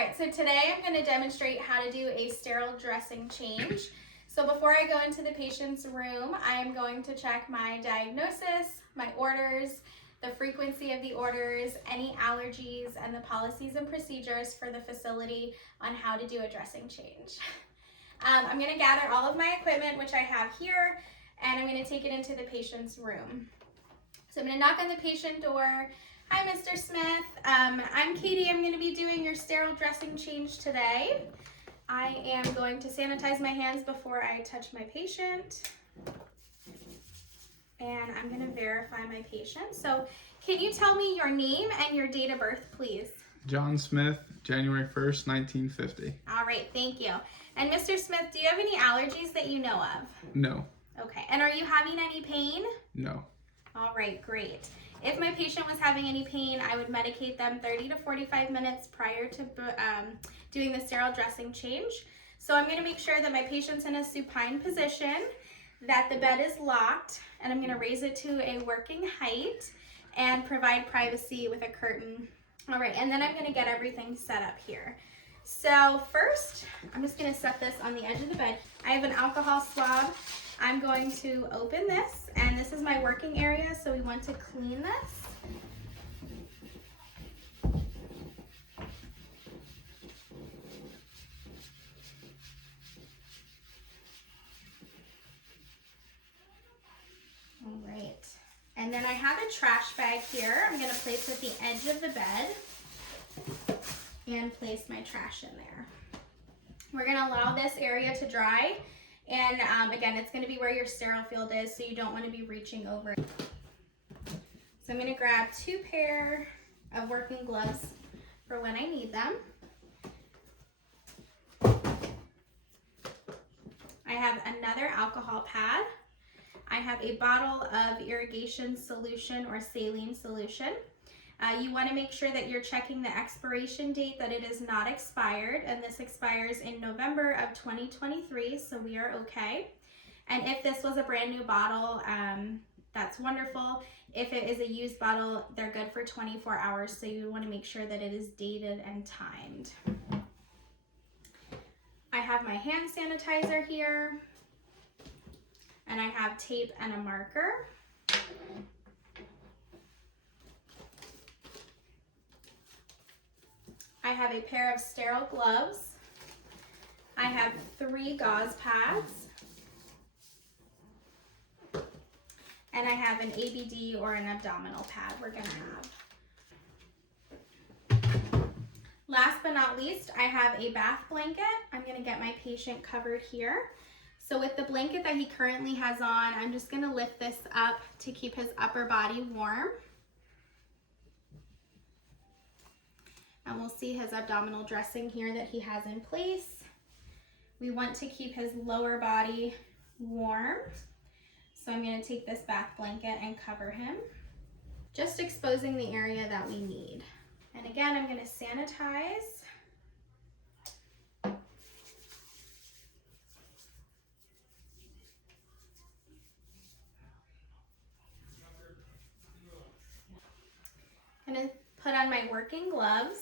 right, so today I'm going to demonstrate how to do a sterile dressing change. So before I go into the patient's room, I am going to check my diagnosis, my orders, the frequency of the orders, any allergies, and the policies and procedures for the facility on how to do a dressing change. I'm going to gather all of my equipment, which I have here, and I'm going to take it into the patient's room. So I'm going to knock on the patient door. Hi, Mr. Smith. I'm Katie. I'm going to be doing your sterile dressing change today. I am going to sanitize my hands before I touch my patient. And I'm going to verify my patient. So can you tell me your name and your date of birth, please? John Smith, January 1st, 1950. All right, thank you. And Mr. Smith, do you have any allergies that you know of? No. Okay, and are you having any pain? No. All right, great. If my patient was having any pain, I would medicate them 30 to 45 minutes prior to doing the sterile dressing change. So I'm going to make sure that my patient's in a supine position, that the bed is locked, and I'm going to raise it to a working height and provide privacy with a curtain. All right, and then I'm going to get everything set up here. So first, I'm just going to set this on the edge of the bed. I have an alcohol swab. I'm going to open this, and this is my working area, so we want to clean this. All right, and then I have a trash bag here. I'm going to place at the edge of the bed and place my trash in there. We're going to allow this area to dry. And again, it's going to be where your sterile field is, so you don't want to be reaching over. So I'm going to grab 2 pair of working gloves for when I need them. I have another alcohol pad. I have a bottle of irrigation solution or saline solution. You want to make sure that you're checking the expiration date, that it is not expired, and this expires in November of 2023, so we are okay. And if this was a brand new bottle, that's wonderful. If it is a used bottle, they're good for 24 hours, so you want to make sure that it is dated and timed. I have my hand sanitizer here, and I have tape and a marker. I have a pair of sterile gloves. I have 3 gauze pads. And I have an ABD or an abdominal pad we're gonna have. Last but not least, I have a bath blanket. I'm gonna get my patient covered here. So with the blanket that he currently has on, I'm just gonna lift this up to keep his upper body warm. And we'll see his abdominal dressing here that he has in place. We want to keep his lower body warm. So I'm going to take this bath blanket and cover him, just exposing the area that we need. And again, I'm going to sanitize. I'm going to put on my working gloves.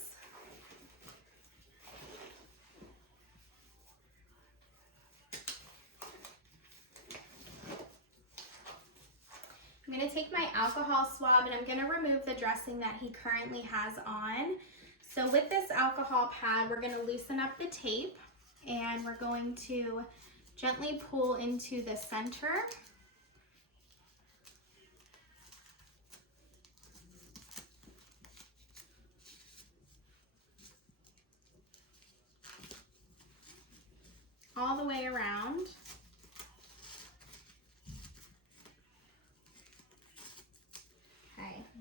I'm going to take my alcohol swab and I'm going to remove the dressing that he currently has on. So with this alcohol pad, we're going to loosen up the tape and we're going to gently pull into the center. All the way around.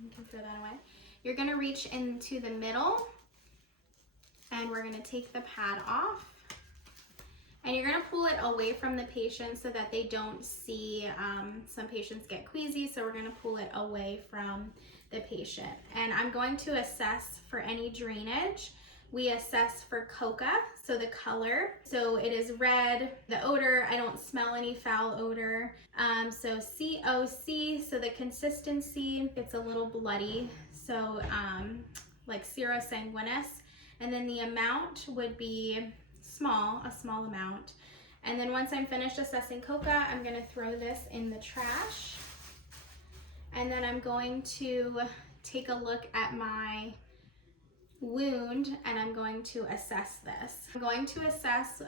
You can throw that away. You're going to reach into the middle and we're going to take the pad off. And you're going to pull it away from the patient so that they don't see, some patients get queasy, so we're going to pull it away from the patient. And I'm going to assess for any drainage. We assess for coca, so the color. So it is red. The odor, I don't smell any foul odor. So COC, so the consistency, it's a little bloody. So like serosanguinous. And then the amount would be a small amount. And then once I'm finished assessing coca, I'm gonna throw this in the trash. And then I'm going to take a look at my wound and I'm going to assess this. I'm going to assess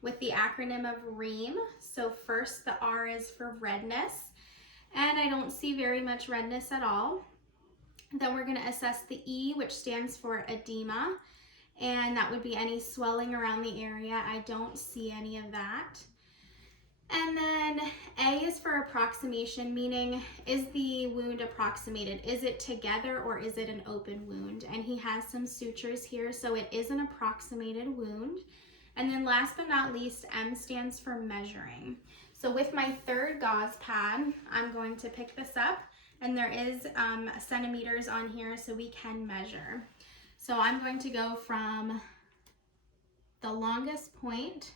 with the acronym of REAM. So first the R is for redness, and I don't see very much redness at all. Then we're gonna assess the E, which stands for edema, and that would be any swelling around the area. I don't see any of that. And then A is for approximation, meaning is the wound approximated? Is it together or is it an open wound? And he has some sutures here, so it is an approximated wound. And then last but not least, M stands for measuring. So with my third gauze pad, I'm going to pick this up, and there is centimeters on here so we can measure. So I'm going to go from the longest point,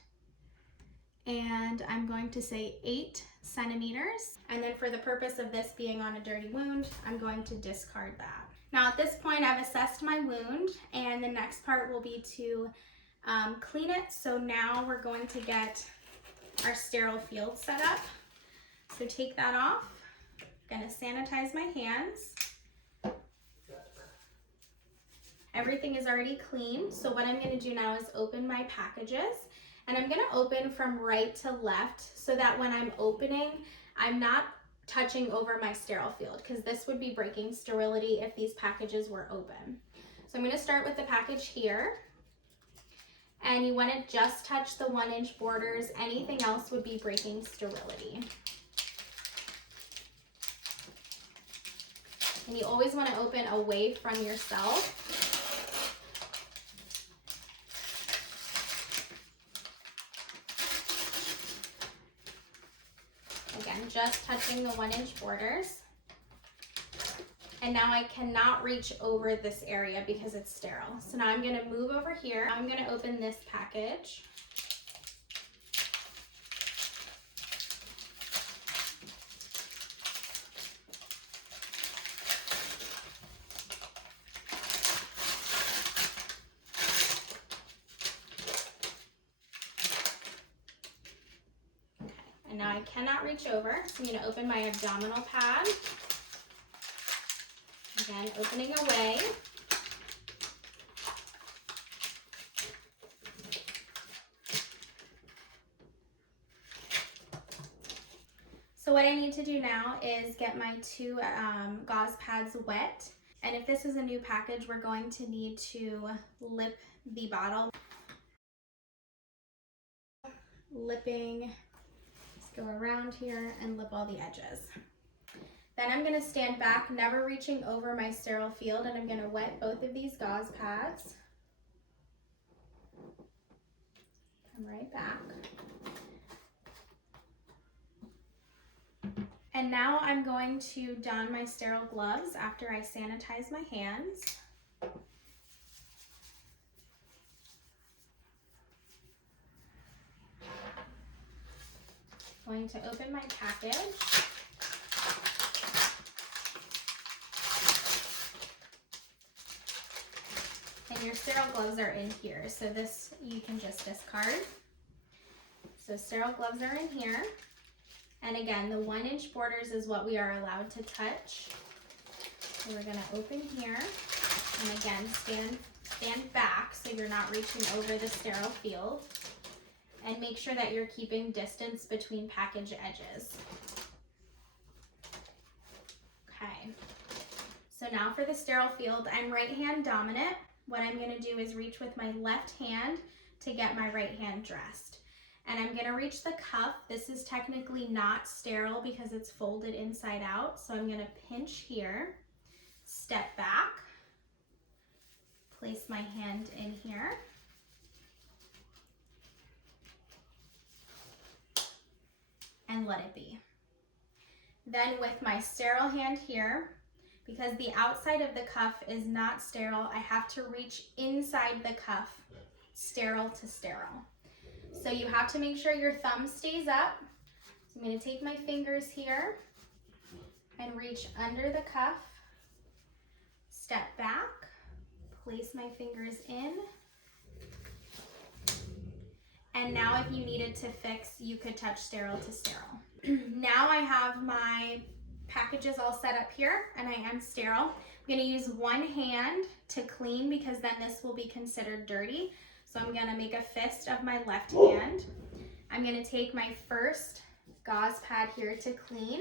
and I'm going to say 8 centimeters. And then for the purpose of this being on a dirty wound, I'm going to discard that. Now at this point, I've assessed my wound, and the next part will be to clean it. So now we're going to get our sterile field set up. So take that off. I'm gonna sanitize my hands. Everything is already clean. So what I'm gonna do now is open my packages, and I'm gonna open from right to left so that when I'm opening, I'm not touching over my sterile field, because this would be breaking sterility if these packages were open. So I'm gonna start with the package here, and you wanna just touch the 1-inch borders. Anything else would be breaking sterility. And you always wanna open away from yourself. Again, just touching the 1-inch borders. And now I cannot reach over this area because it's sterile. So now I'm gonna move over here. I'm gonna open this package. And now I cannot reach over, so I'm going to open my abdominal pad. Again, opening away. So what I need to do now is get my 2 gauze pads wet. And if this is a new package, we're going to need to lip the bottle. Lipping. Go around here and lip all the edges. Then I'm gonna stand back, never reaching over my sterile field, and I'm gonna wet both of these gauze pads. Come right back. And now I'm going to don my sterile gloves after I sanitize my hands. Going to open my package. And your sterile gloves are in here, so this you can just discard. So sterile gloves are in here. And again, the 1-inch borders is what we are allowed to touch. So we're gonna open here, and again, stand back so you're not reaching over the sterile field. And make sure that you're keeping distance between package edges. Okay, so now for the sterile field, I'm right hand dominant. What I'm gonna do is reach with my left hand to get my right hand dressed. And I'm gonna reach the cuff. This is technically not sterile because it's folded inside out. So I'm gonna pinch here, step back, place my hand in here. And let it be. Then with my sterile hand here, because the outside of the cuff is not sterile, I have to reach inside the cuff, sterile to sterile. So you have to make sure your thumb stays up. So I'm going to take my fingers here and reach under the cuff, step back, place my fingers in. And now if you needed to fix, you could touch sterile to sterile. Now I have my packages all set up here and I am sterile. I'm gonna use one hand to clean because then this will be considered dirty. So I'm gonna make a fist of my left hand. I'm gonna take my first gauze pad here to clean,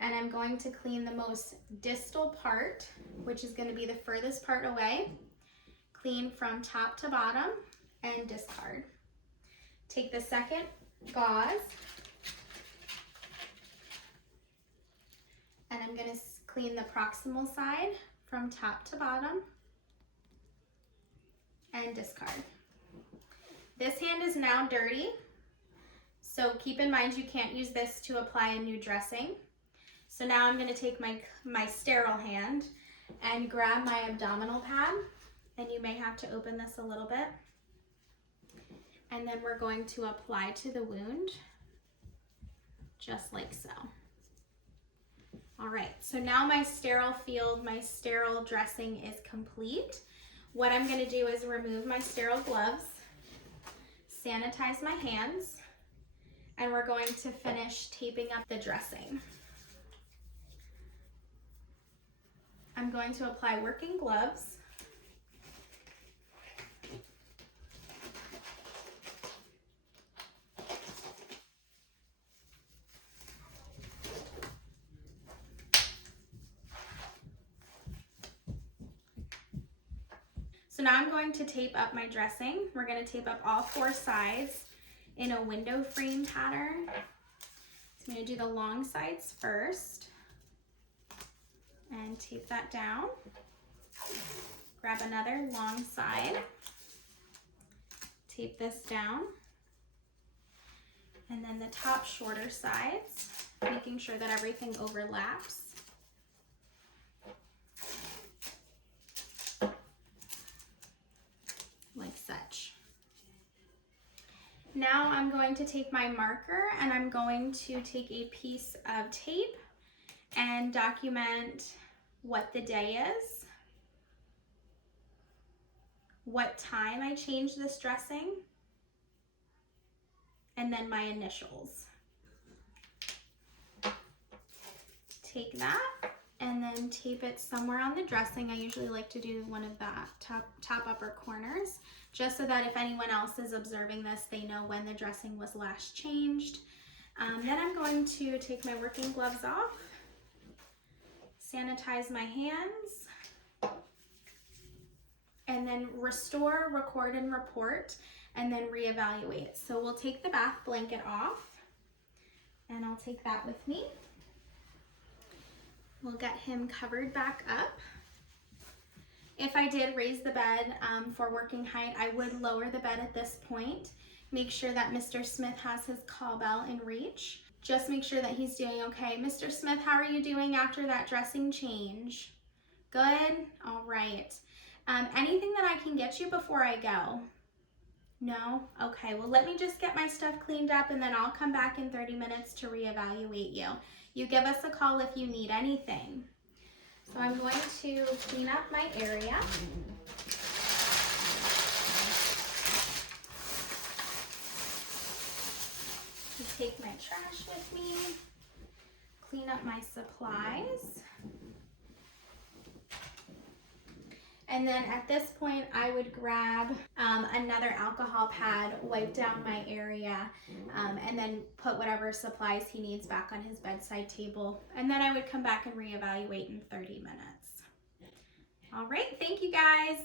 and I'm going to clean the most distal part, which is gonna be the furthest part away. Clean from top to bottom and discard. Take the second gauze, and I'm gonna clean the proximal side from top to bottom and discard. This hand is now dirty, so keep in mind you can't use this to apply a new dressing. So now I'm gonna take my sterile hand and grab my abdominal pad, and you may have to open this a little bit. And then we're going to apply to the wound, just like so. All right, so now my sterile field, my sterile dressing is complete. What I'm gonna do is remove my sterile gloves, sanitize my hands, and we're going to finish taping up the dressing. I'm going to apply working gloves. So now I'm going to tape up my dressing. We're going to tape up all four sides in a window frame pattern. So I'm going to do the long sides first and tape that down. Grab another long side, tape this down, and then the top shorter sides, making sure that everything overlaps. Like such. Now I'm going to take my marker and I'm going to take a piece of tape and document what the day is, what time I changed this dressing, and then my initials. Take that and then tape it somewhere on the dressing. I usually like to do one of the top upper corners, just so that if anyone else is observing this, they know when the dressing was last changed. Then I'm going to take my working gloves off, sanitize my hands, and then restore, record, and report, and then reevaluate. So we'll take the bath blanket off, and I'll take that with me. We'll get him covered back up. If I did raise the bed for working height, I would lower the bed at this point. Make sure that Mr. Smith has his call bell in reach. Just make sure that he's doing okay. Mr. Smith, how are you doing after that dressing change? Good? All right. Anything that I can get you before I go? No? Okay, well let me just get my stuff cleaned up and then I'll come back in 30 minutes to reevaluate you. You give us a call if you need anything. So I'm going to clean up my area. Take my trash with me, clean up my supplies. And then at this point, I would grab another alcohol pad, wipe down my area, and then put whatever supplies he needs back on his bedside table. And then I would come back and reevaluate in 30 minutes. All right, thank you guys.